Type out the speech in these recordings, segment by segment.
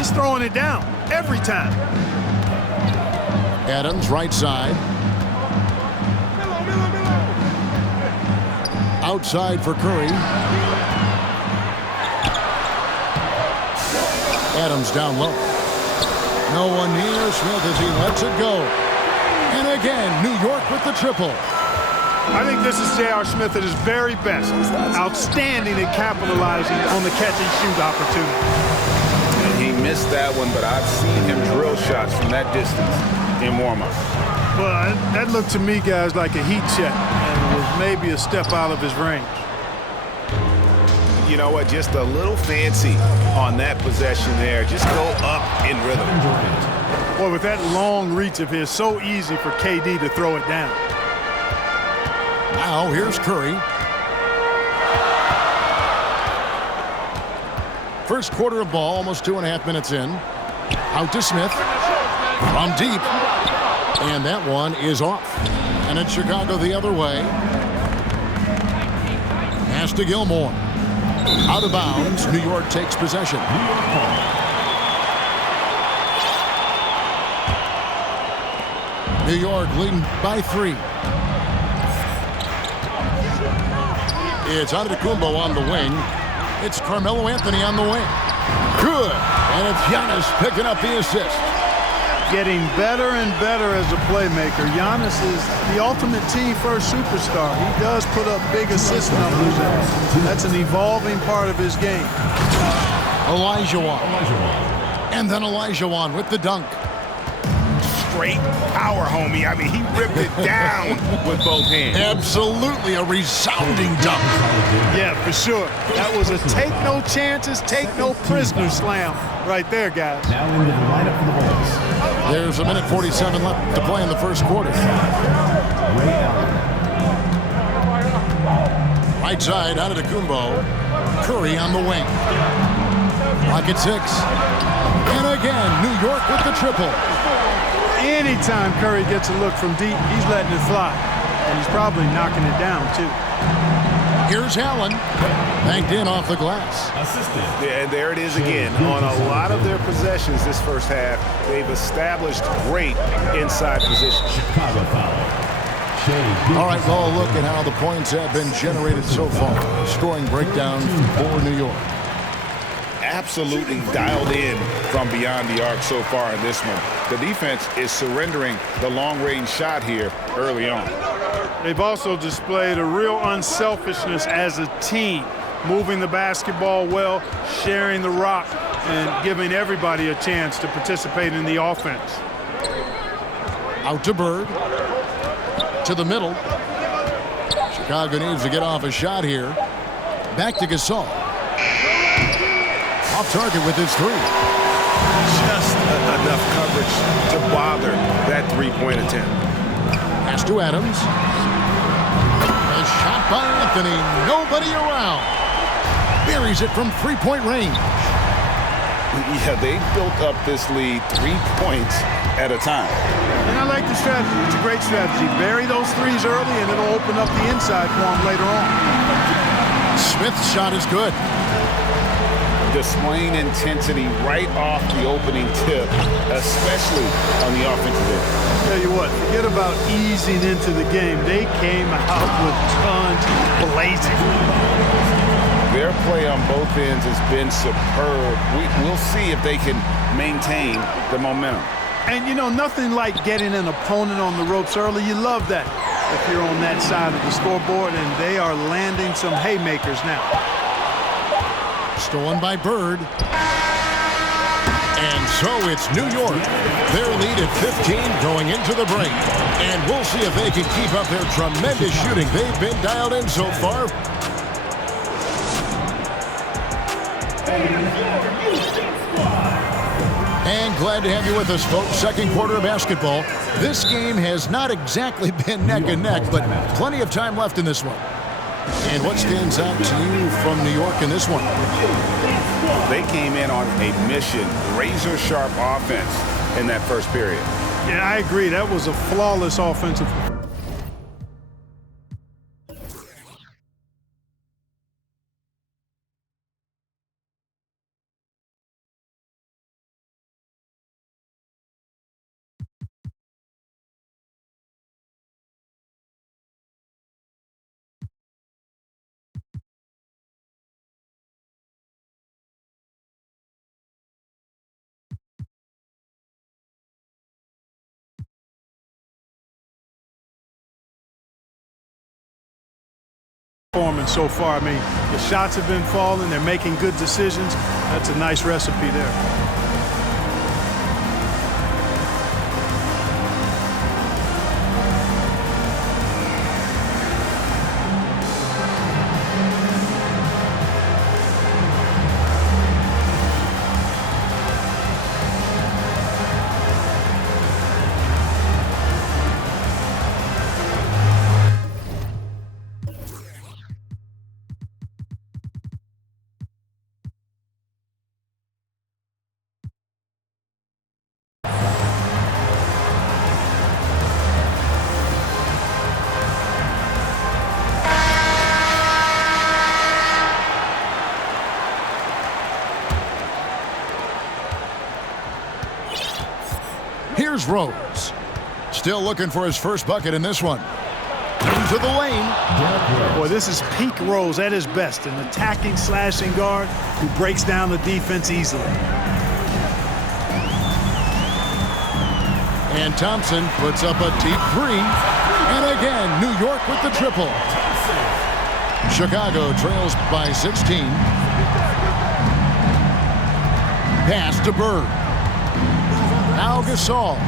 He's throwing it down every time. Adams, right side. Outside for Curry. Adams down low. No one near Smith as he lets it go. And again, New York with the triple. I think this is J.R. Smith at his very best. Outstanding at capitalizing on the catch-and-shoot opportunity. And he missed that one, but I've seen him drill shots from that distance in warm-up. Well, that looked to me, guys, like a heat check. And it was maybe a step out of his range. You know what? Just a little fancy on that possession there. Just go up in rhythm. Boy, with that long reach of his, so easy for KD to throw it down. Now here's Curry. First quarter of ball, almost 2.5 minutes in. Out to Smith. From deep. And that one is off. And it's Chicago the other way. Pass to Gilmore. Out of bounds. New York takes possession. New York leading by 3. It's Antetokounmpo on the wing. It's Carmelo Anthony on the wing. Good. And it's Giannis picking up the assist. Getting better and better as a playmaker. Giannis is the ultimate team-first superstar. He does put up big assist numbers. That's an evolving part of his game. Olajuwon. And then Olajuwon with the dunk. Straight power, homie. I mean, he ripped it down with both hands. Absolutely a resounding dunk. Yeah, for sure. That was a take no chances, take no prisoner slam right there, guys. Now into the lineup for the Bulls. There's 1:47 left to play in the first quarter. Ray Allen. Right side, Antetokounmpo. Curry on the wing. Rocket 6. And again, New York with the triple. Anytime Curry gets a look from deep, he's letting it fly. And he's probably knocking it down, too. Here's Allen. Banked in off the glass. Assisted. Yeah, and there it is again. On a lot of their possessions this first half, they've established great inside position. Chicago foul. All right, well, look at how the points have been generated so far. Scoring breakdown for New York. Absolutely dialed in from beyond the arc so far in this one. The defense is surrendering the long-range shot here early on. They've also displayed a real unselfishness as a team, moving the basketball well, sharing the rock, and giving everybody a chance to participate in the offense. Out to Bird. To the middle. Chicago needs to get off a shot here. Back to Gasol. Off target with his 3. Just enough coverage to bother that three-point attempt. Pass to Adams. A shot by Anthony. Nobody around. Buries it from three-point range. Yeah, they built up this lead 3 points at a time. And I like the strategy. It's a great strategy. Bury those threes early, and it'll open up the inside for them later on. Smith's shot is good. Displaying intensity right off the opening tip, especially on the offensive end. Tell you what, forget about easing into the game. They came out with tons blazing. Their play on both ends has been superb. We'll see if they can maintain the momentum. And, you know, nothing like getting an opponent on the ropes early. You love that if you're on that side of the scoreboard, and they are landing some haymakers now. Stolen by Bird. And so it's New York. Their lead at 15 going into the break. And we'll see if they can keep up their tremendous shooting. They've been dialed in so far. And glad to have you with us, folks. Second quarter of basketball. This game has not exactly been neck and neck, but plenty of time left in this one. And what stands out to you from New York in this one? They came in on a mission, razor-sharp offense in that first period. Yeah, I agree. That was a flawless offensive performance so far. I mean, the shots have been falling. They're making good decisions. That's a nice recipe there. Here's Rose. Still looking for his first bucket in this one. Into the lane. Boy, this is peak Rose at his best, an attacking, slashing guard who breaks down the defense easily. And Thompson puts up a deep three. And again, New York with the triple. Chicago trails by 16. Pass to Bird. Now Gasol.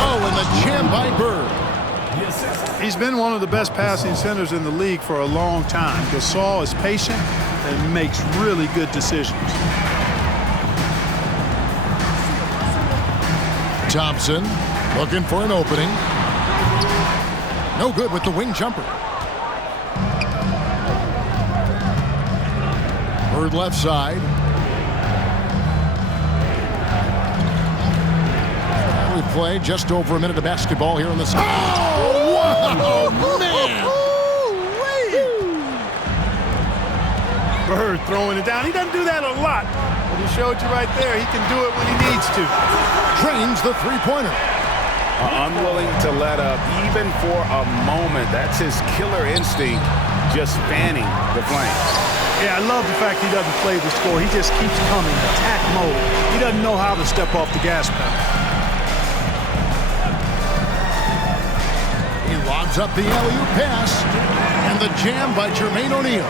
Oh, and the jam by Bird. He's been one of the best passing centers in the league for a long time. Gasol is patient and makes really good decisions. Thompson looking for an opening. No good with the wing jumper. Bird left side. We play just over a minute of basketball here in the second. Oh, wow, man! Bird throwing it down. He doesn't do that a lot, but he showed you right there. He can do it when he needs to. Drains the three-pointer. Unwilling to let up even for a moment. That's his killer instinct, just fanning the flames. Yeah, I love the fact he doesn't play the score. He just keeps coming, attack mode. He doesn't know how to step off the gas pedal. He lobs up the alley-oop pass, and the jam by Jermaine O'Neal.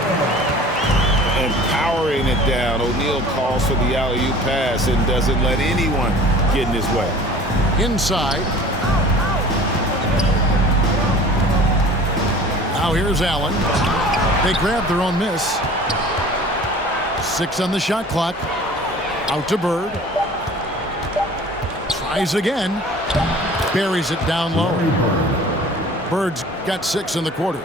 And powering it down, O'Neal calls for the alley-oop pass and doesn't let anyone get in his way. Inside. Now here's Allen. They grab their own miss. 6 on the shot clock. Out to Bird. Tries again. Buries it down low. Bird's got 6 in the quarter.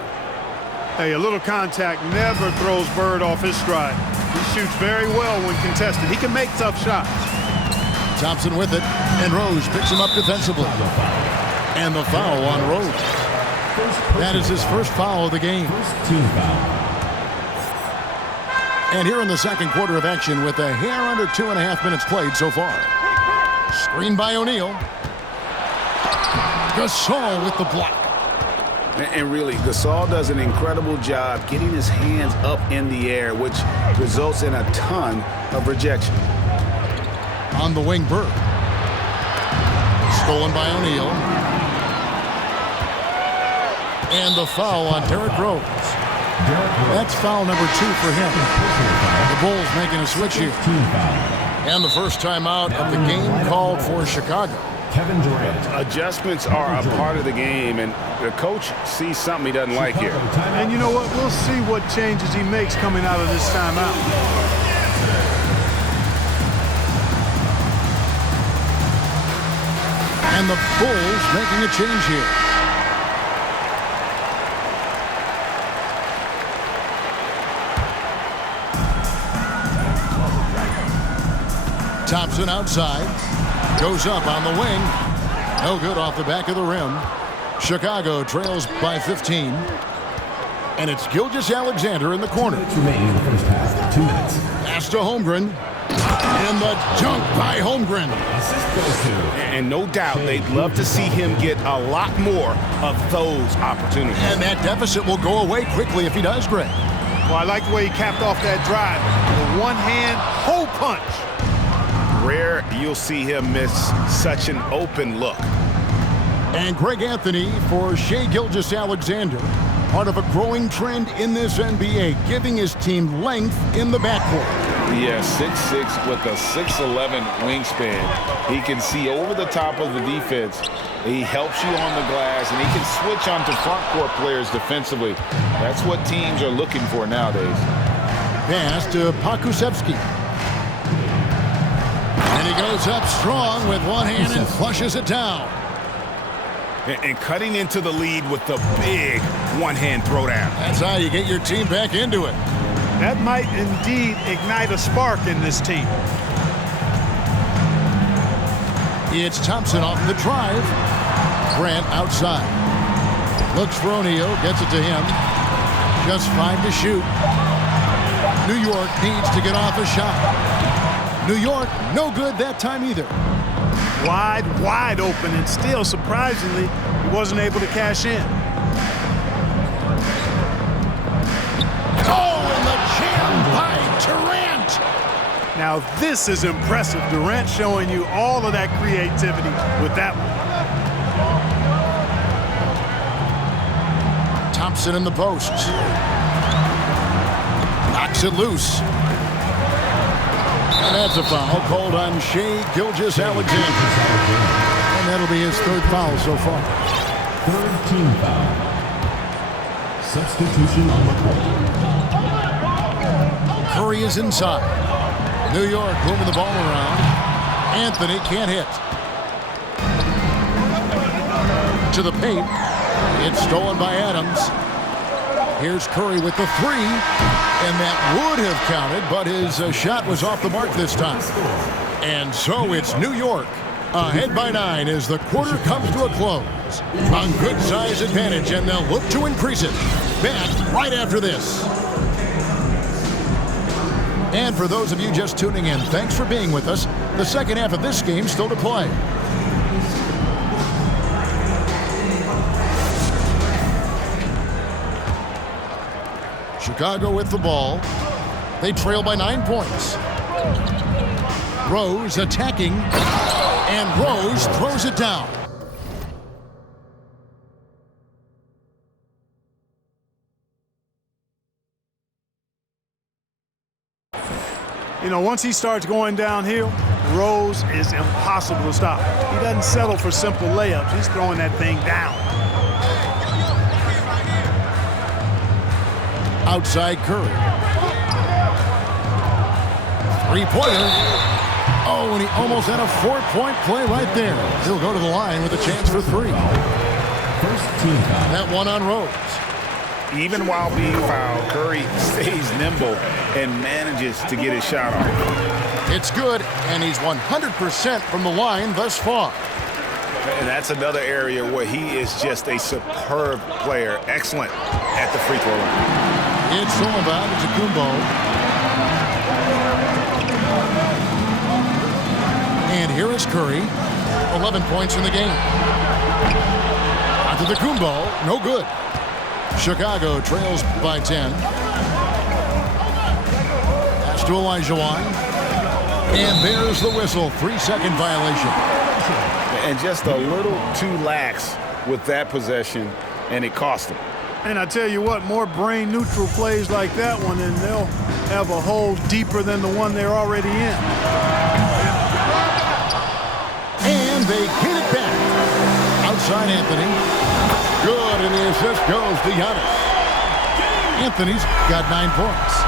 Hey, a little contact never throws Bird off his stride. He shoots very well when contested. He can make tough shots. Thompson with it, and Rose picks him up defensively. And the foul on Rose. That is his first foul of the game. Team foul. And here in the second quarter of action with a hair under 2.5 minutes played so far. Screen by O'Neal. Gasol with the block. And really, Gasol does an incredible job getting his hands up in the air, which results in a ton of rejection. On the wing, Bird. Stolen by O'Neal. And the foul on Derrick Rose. That's foul number 2 for him. The Bulls making a switch here. And the first timeout of the game called for Chicago. Kevin Durant. Adjustments are a part of the game, and the coach sees something he doesn't like here. And you know what? We'll see what changes he makes coming out of this timeout. And the Bulls making a change here. Thompson outside. Goes up on the wing. No good off the back of the rim. Chicago trails by 15. And it's Gilgeous-Alexander in the corner. Remaining in the first half. 2 minutes. Pass to Holmgren. And the dunk by Holmgren. Assist goes to. And no doubt they'd love to see him get a lot more of those opportunities. And that deficit will go away quickly if he does, Greg. Well, I like the way he capped off that drive. The one-hand hole punch. Rare you'll see him miss such an open look. And Greg Anthony for Shai Gilgeous-Alexander. Part of a growing trend in this NBA, giving his team length in the backcourt. Yeah, 6'6" with a 6'11" wingspan. He can see over the top of the defense. He helps you on the glass, and he can switch onto front court players defensively. That's what teams are looking for nowadays. Pass to Pokusevski. And he goes up strong with one hand and flushes it down. And cutting into the lead with the big one-hand throwdown. That's how you get your team back into it. That might indeed ignite a spark in this team. It's Thompson off the drive. Grant outside. Looks for O'Neal, gets it to him. Just 5 to shoot. New York needs to get off a shot. New York, no good that time either. Wide open, and still, surprisingly, he wasn't able to cash in. Oh, and the jam by Durant. Now, this is impressive. Durant showing you all of that creativity with that one. Thompson in the post. Knocks it loose. And that's a foul called on Shai Gilgeous-Alexander. And that'll be his 3rd foul so far. 3rd team foul. Substitution on the court. Curry is inside. New York moving the ball around. Anthony can't hit. To the paint. It's stolen by Adams. Here's Curry with the 3. And that would have counted, but his shot was off the mark this time. And so it's New York ahead by 9 as the quarter comes to a close. A good size advantage, and they'll look to increase it. Back right after this. And for those of you just tuning in, thanks for being with us. The second half of this game still to play. Chicago with the ball. They trail by 9 points. Rose attacking, and Rose throws it down. You know, once he starts going downhill, Rose is impossible to stop. He doesn't settle for simple layups. He's throwing that thing down. Outside Curry. 3-pointer. Oh, and he almost had a 4-point play right there. He'll go to the line with a chance for 3. 1st team foul. That one on Rose. Even while being fouled, Curry stays nimble and manages to get his shot off. It's good, and he's 100% from the line thus far. And that's another area where he is just a superb player. Excellent at the free throw line. It's Sullivan to Kumbo. And here is Curry. 11 points in the game. Onto the Kumbo. No good. Chicago trails by 10. Pass to Olajuwon. And there's the whistle. 3-second violation. And just a little too lax with that possession, and it cost him. And I tell you what, more brain-neutral plays like that one, and they'll have a hole deeper than the one they're already in. And they get it back. Outside Anthony. Good, and the assist goes to Giannis. Anthony's got 9 points.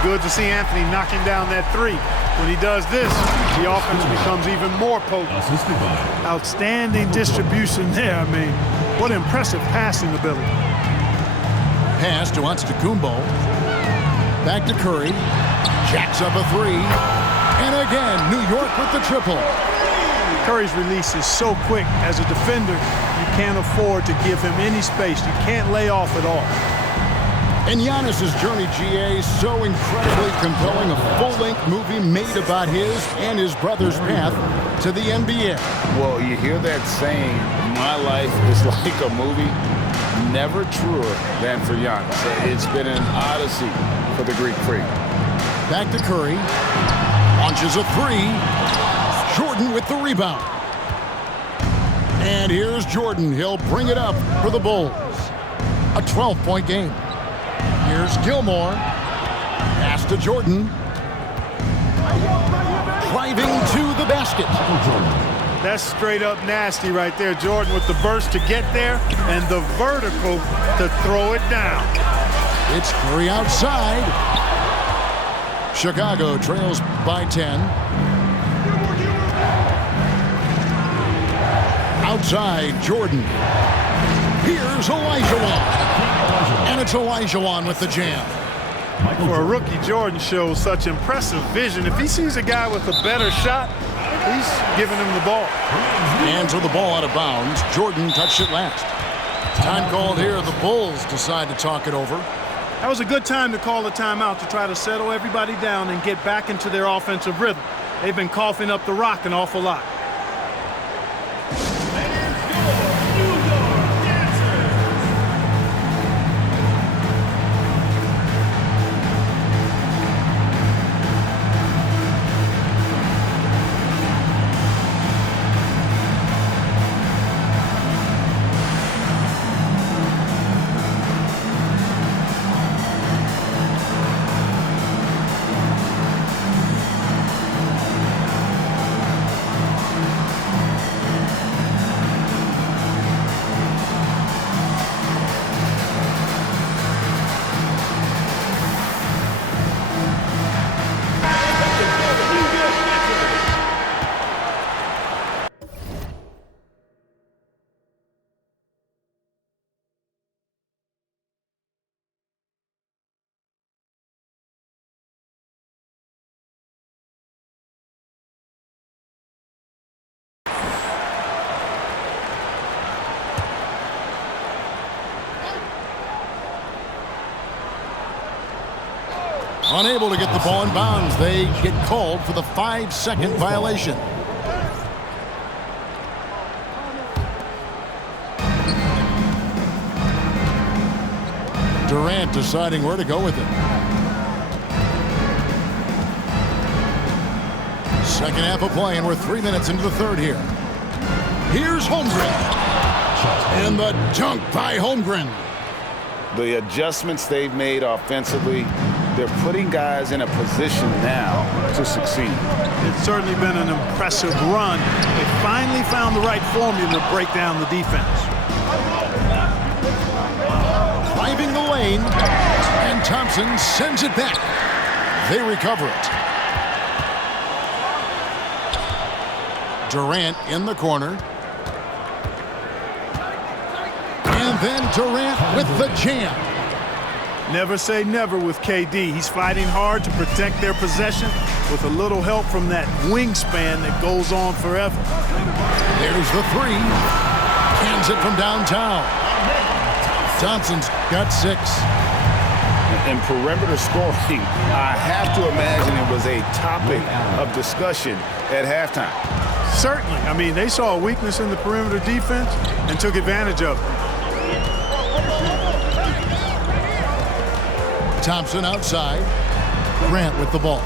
Good to see Anthony knocking down that 3. When he does this, the offense becomes even more potent. Assisted by Outstanding distribution there. I mean, what impressive passing ability. Pass to Antetokounmpo. Back to Curry. Jacks up a 3. And again, New York with the triple. Curry's release is so quick. As a defender, you can't afford to give him any space. You can't lay off at all. And Giannis's journey, GA, so incredibly compelling. A full-length movie made about his and his brother's path to the NBA. Well, you hear that saying, my life is like a movie. Never truer than for Giannis. It's been an odyssey for the Greek freak. Back to Curry. Launches a 3. Jordan with the rebound. And here's Jordan. He'll bring it up for the Bulls. A 12-point game. Here's Gilmore. Pass to Jordan. Driving to the basket. That's straight up nasty right there. Jordan with the burst to get there and the vertical to throw it down. It's Curry outside. Chicago trails by 10. Outside, Jordan. Here's Olajuwon. And it's Olajuwon with the jam. For a rookie, Jordan shows such impressive vision. If he sees a guy with a better shot, he's giving him the ball. And to the ball out of bounds. Jordan touched it last. Time called here. The Bulls decide to talk it over. That was a good time to call a timeout to try to settle everybody down and get back into their offensive rhythm. They've been coughing up the rock an awful lot. Unable to get the ball in bounds. They get called for the 5-second violation. Durant deciding where to go with it. Second half of play, and we're 3 minutes into the third here. Here's Holmgren. And the dunk by Holmgren. The adjustments they've made offensively, they're putting guys in a position now to succeed. It's certainly been an impressive run. They finally found the right formula to break down the defense. Driving the lane, and Thompson sends it back. They recover it. Durant in the corner. And then Durant with the jam. Never say never with KD. He's fighting hard to protect their possession with a little help from that wingspan that goes on forever. There's the three. Cans it from downtown. Thompson's got 6. In perimeter scoring, I have to imagine it was a topic of discussion at halftime. Certainly. I mean, they saw a weakness in the perimeter defense and took advantage of it. Thompson outside. Grant with the ball.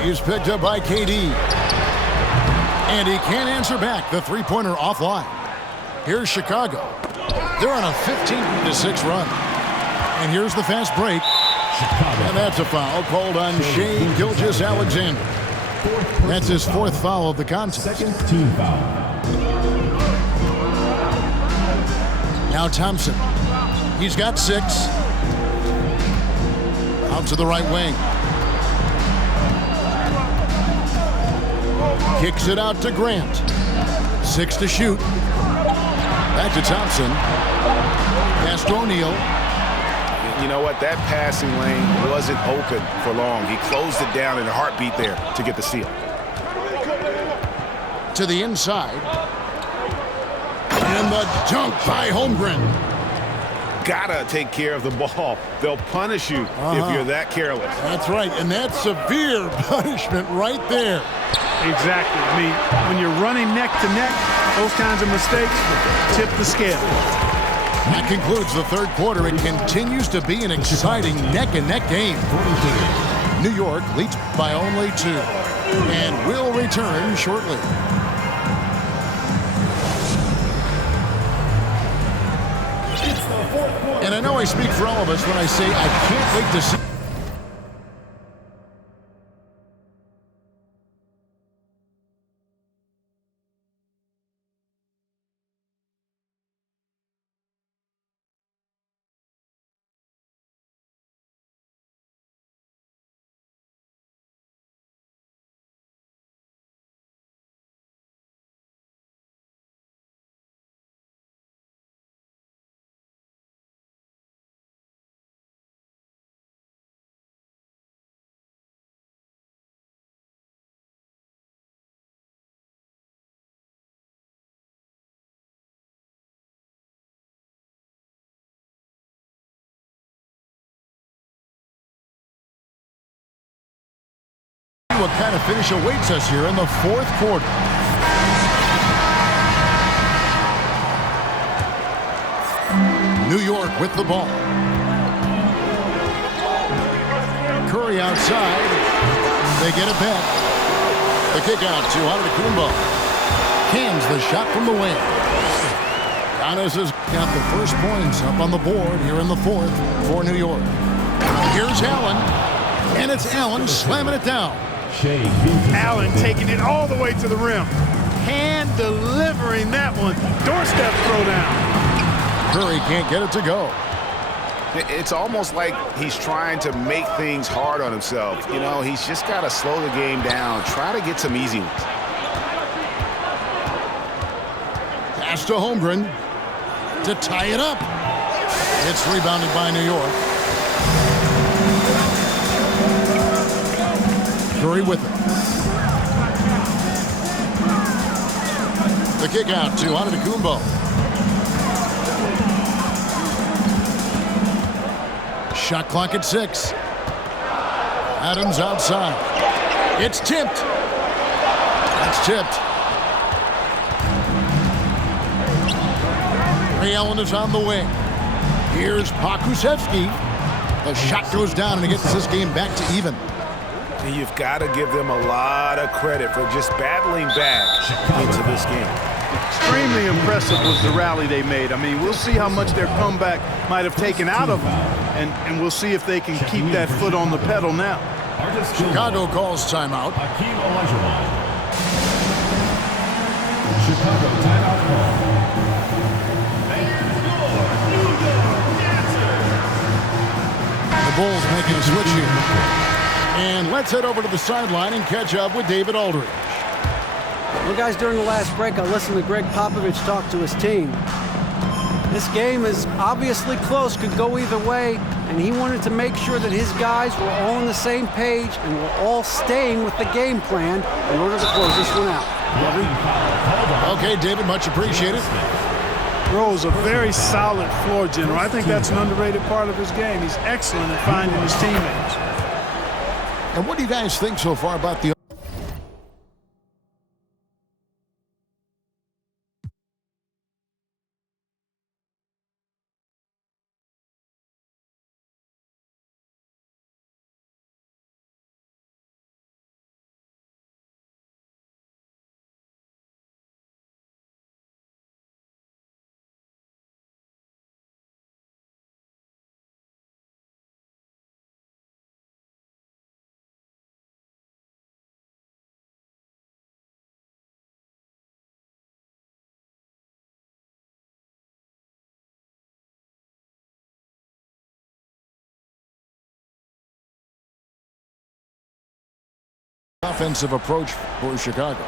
He's picked up by KD. And he can't answer back. The three-pointer offline. Here's Chicago. They're on a 15-6 run. And here's the fast break. And that's a foul called on Shai Gilgeous-Alexander. That's his 4th foul of the contest. Second team foul. Now Thompson. He's got 6. Out to the right wing. Kicks it out to Grant. 6 to shoot. Back to Thompson. Pass to O'Neal. You know what? That passing lane wasn't open for long. He closed it down in a heartbeat there to get the steal. To the inside. And the dunk by Holmgren. Gotta take care of the ball. They'll punish you if you're that careless. That's right, and that's severe punishment right there. Exactly. I mean, when you're running neck to neck, those kinds of mistakes tip the scale. That concludes the third quarter. It continues to be an exciting neck-and-neck game. New York leads by only 2, and will return shortly. And I know I speak for all of us when I say I can't wait to see. What kind of finish awaits us here in the fourth quarter. New York with the ball. Curry outside. They get it back. The kick out to Antetokounmpo. Cans the shot from the wing. Giannis has got the first points up on the board here in the fourth for New York. Here's Allen. And it's Allen slamming it down. Allen taking it all the way to the rim. Hand delivering that one. Doorstep throwdown. Curry can't get it to go. It's almost like he's trying to make things hard on himself. You know, he's just got to slow the game down. Try to get some easy ones. Pass to Holmgren to tie it up. It's rebounded by New York. Curry with it. The kick out to Antetokounmpo. Shot clock at 6. Adams outside. It's tipped. That's tipped. Ray Allen is on the wing. Here's Pokusevski. The shot goes down and he gets this game back to even. And you've got to give them a lot of credit for just battling back into this game. Extremely impressive was the rally they made. I mean, we'll see how much their comeback might have taken out of them, and we'll see if they can keep that foot on the pedal now. Chicago calls timeout. Hakeem Olajuwon. Chicago timeout call. The Bulls making a switch here. And let's head over to the sideline and catch up with David Aldridge. Well, guys, during the last break, I listened to Greg Popovich talk to his team. This game is obviously close, could go either way, and he wanted to make sure that his guys were all on the same page and were all staying with the game plan in order to close this one out. Okay, David, much appreciated. Rose, a very solid floor general. I think that's an underrated part of his game. He's excellent at finding his teammates. And what do you guys think so far about the offensive approach for Chicago?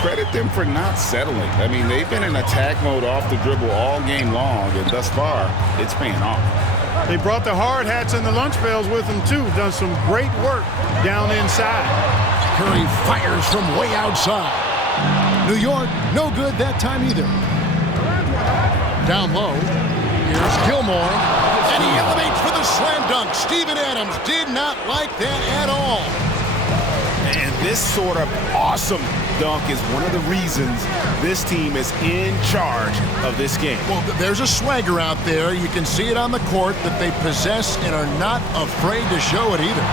Credit them for not settling. I mean, they've been in attack mode off the dribble all game long, and thus far, it's paying off. They brought the hard hats and the lunch pails with them, too. Done some great work down inside. Curry fires from way outside. New York, no good that time either. Down low, here's Gilmore, and he elevates for the slam dunk. Steven Adams did not like that at all. And this sort of awesome dunk is one of the reasons this team is in charge of this game. Well, there's a swagger out there. You can see it on the court that they possess and are not afraid to show it either.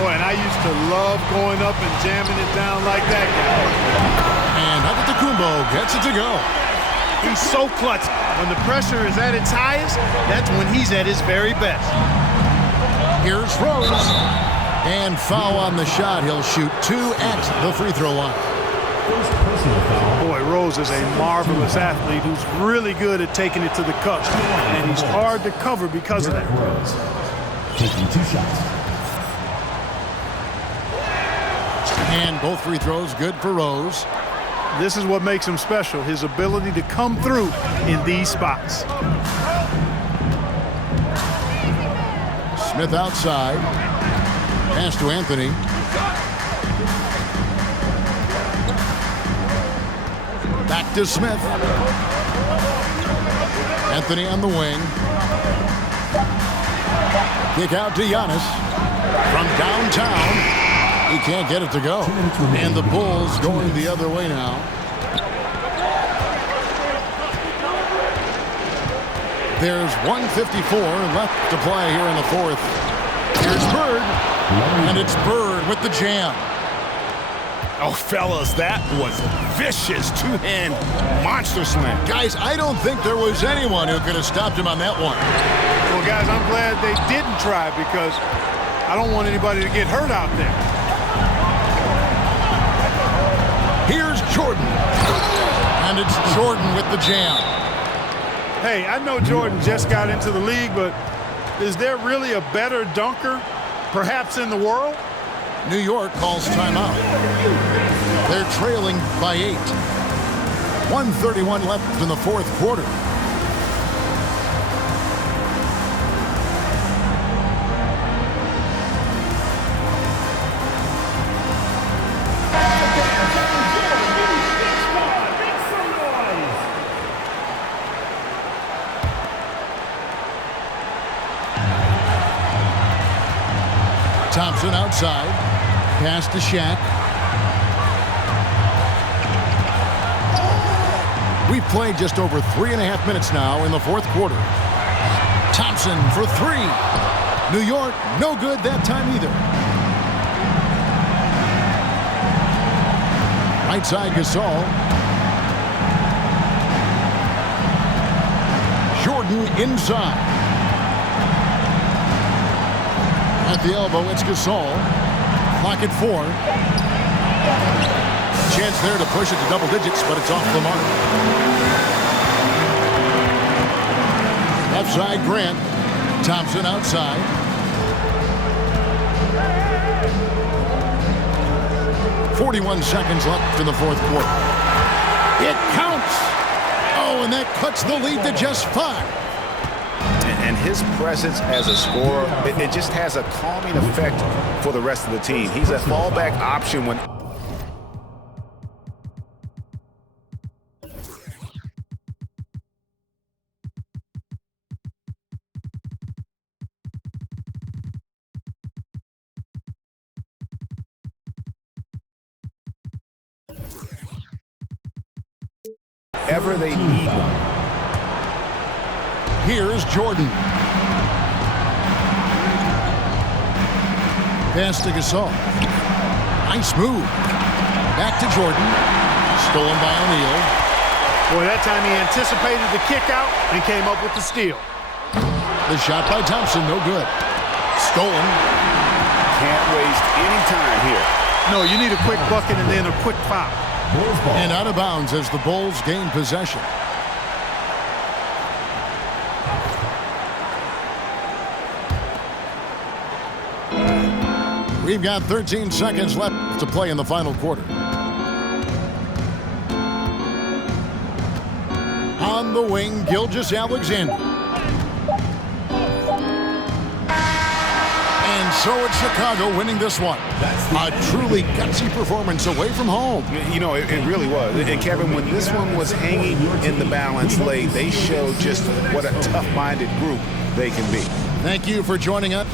Boy, and I used to love going up and jamming it down like that guy. And Antetokounmpo gets it to go. He's so clutch. When the pressure is at its highest, that's when he's at his very best. Here's Rose. And foul on the shot. He'll shoot 2 at the free throw line. First personal foul. Boy, Rose is a marvelous athlete who's really good at taking it to the cup. And he's hard to cover because of that. Rose taking 2 shots. And both free throws good for Rose. This is what makes him special, his ability to come through in these spots. Smith outside. Pass to Anthony. Back to Smith. Anthony on the wing. Kick out to Giannis. From downtown. He can't get it to go. And the Bulls going the other way now. There's 1:54 left to play here in the fourth. Here's Bird. And it's Bird with the jam. Oh, fellas, that was vicious two-hand monster slam. Guys, I don't think there was anyone who could have stopped him on that one. Well, guys, I'm glad they didn't try because I don't want anybody to get hurt out there. Here's Jordan. And it's Jordan with the jam. Hey, I know Jordan just got into the league, but is there really a better dunker, perhaps in the world? New York calls timeout. They're trailing by 8. 1:31 left in the fourth quarter. Thompson outside. Pass to Shaq. We've played just over 3.5 minutes now in the fourth quarter. Thompson for 3. New York, no good that time either. Right side Gasol. Jordan inside. At the elbow, it's Gasol. Clock at 4. Chance there to push it to double digits, but it's off the mark. Left side, Grant. Thompson outside. .41 seconds left in the fourth quarter. It counts! Oh, and that cuts the lead to just 5. And his presence as a scorer, it just has a calming effect for the rest of the team. He's a fallback option when... ever they need one. Here's Jordan. Pass to Gasol. Nice move. Back to Jordan. Stolen by O'Neal. Boy, that time he anticipated the kick out and came up with the steal. The shot by Thompson, no good. Stolen. Can't waste any time here. No, you need a quick bucket and then a quick foul. Bulls ball. And out of bounds as the Bulls gain possession. We've got 13 seconds left to play in the final quarter. On the wing, Gilgeous-Alexander. And so it's Chicago winning this one. A truly gutsy performance away from home. You know, it really was. And Kevin, when this one was hanging in the balance late, they showed just what a tough-minded group they can be. Thank you for joining us.